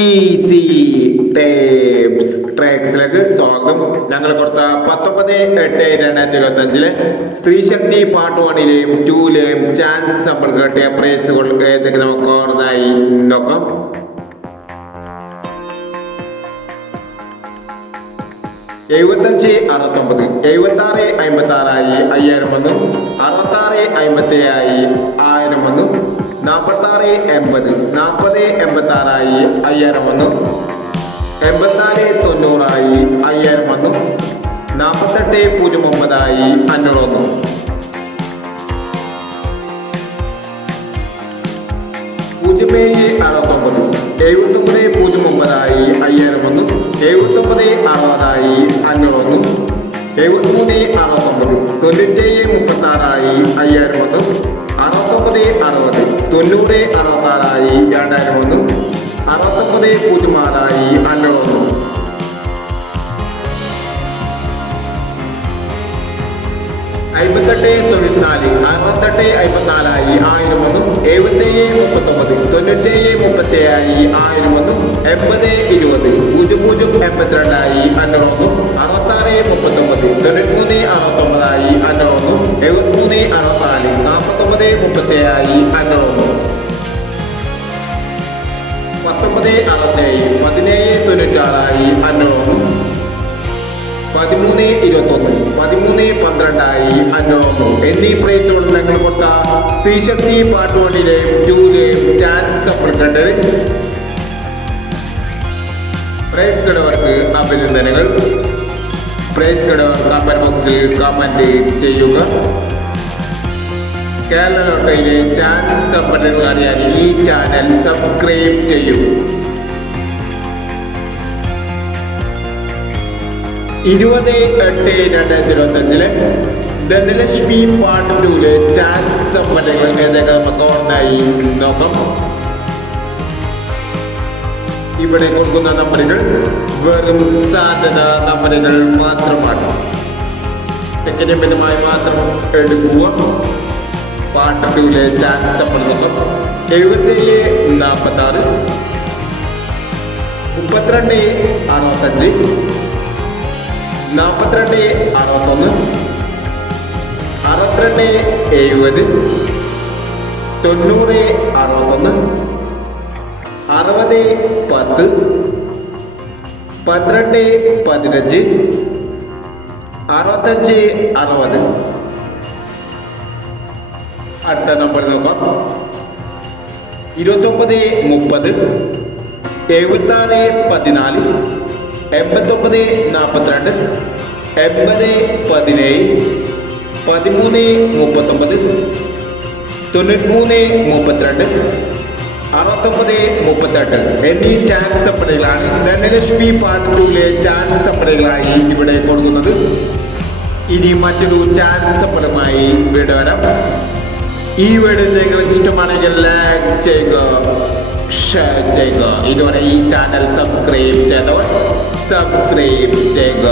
Easy tapes ട്രാക്സിലേക്ക് സ്വാഗതം. ഞങ്ങൾ കൊടുത്ത 19/8/2025 സ്ത്രീശക്തി പാർട്ട് 1ലെയും 2ലെയും ചാൻസ് നമ്മൾ കിട്ടിയ പ്രൈസുകൾ ഏതെങ്കിലും നമുക്ക് ഓർമ്മയായി നോക്കാം. എഴുപത്തഞ്ച് 69 76 56 5000 വന്നു. 66 57 1000 വന്നു. 46 80 40 86 5000 വന്നു. 84 90 5000 വന്നു. 48 09 500 വന്നു. 07 69 79 09 5000 വന്നു. 79 60 500 വന്നു. 73 69 97 36 5000 വന്നു. 69 60 90 66 2000 വന്നു. 69 06 500 വന്നു. 58 94 68 54 1000 വന്നു. 77 39 97 37 1000 വന്നു. 80 20 00 82 500 വന്നു. 66 39 93 69 500 വന്നു. 73 64 49 37 500 വന്നു. 19 67 17 96 500 വന്നു. 13 21 13 12 500 എന്നീ പ്രൈസുകൾ ഞങ്ങൾ കൊടുത്ത സ്ത്രീശക്തി പാർട്ട് 1ലെയും 2ലെയും ചാൻസ് സപ്ലിമെന്റ് പ്രൈസ് കിടവർക്ക് അഭിനന്ദനങ്ങൾ. പ്രൈസ് കിടവർ കമന്റ് ബോക്സിൽ കമന്റ് ചെയ്യുക. കേരള ലോട്ടറിയിലെ ചാൻസ് സപ്ലിമെന്റ് അറിയാൻ ഈ ചാനൽ സബ്സ്ക്രൈബ് ചെയ്യൂ. 20/8/2025 ധനലക്ഷ്മി പാർട്ട് 2ലെ ചാൻസ് സമ്മാനങ്ങൾ നമുക്ക് ഓർമ്മയായി നോക്കാം. ഇവിടെ കൊടുക്കുന്ന നമ്പറുകൾ വെറും സാധ്യത നമ്പറുകൾ മാത്രമാണ്. ടെക്നിക്കലുമായി മാത്രം എടുക്കുക. പാർട്ട് 2ലെ ചാൻസ് സമ്മാനം 77 46 32 65 42 61 62 70 90 61 60 10 12 15 65 60. അടുത്ത നമ്പർ നോക്കാം. 29 30 76 14 89 42 80 17 13 39 93 32 69 38 എന്നീ ചാൻസ് സപ്ലൈകളാണ് ധനലക്ഷ്മി പാർട്ട് 2ലെ ചാൻസ് സപ്ലൈകളായി ഇവിടെ കൊടുക്കുന്നത്. ഇനി മറ്റൊരു ചാൻസ് സപ്ലൈയുമായി വീണ്ടും വരാം. ഈ വീഡിയോ നിങ്ങൾക്ക് ഇഷ്ടമാണെങ്കിൽ ലൈക്ക് ചെയ്യുക, ഷെയർ ചെയ്യുക. ഇതുവരെ ഈ ചാനൽ സബ്സ്ക്രൈബ് ചെയ്തവർ സബ്സ്ക്രൈബ് ചെയ്യുക.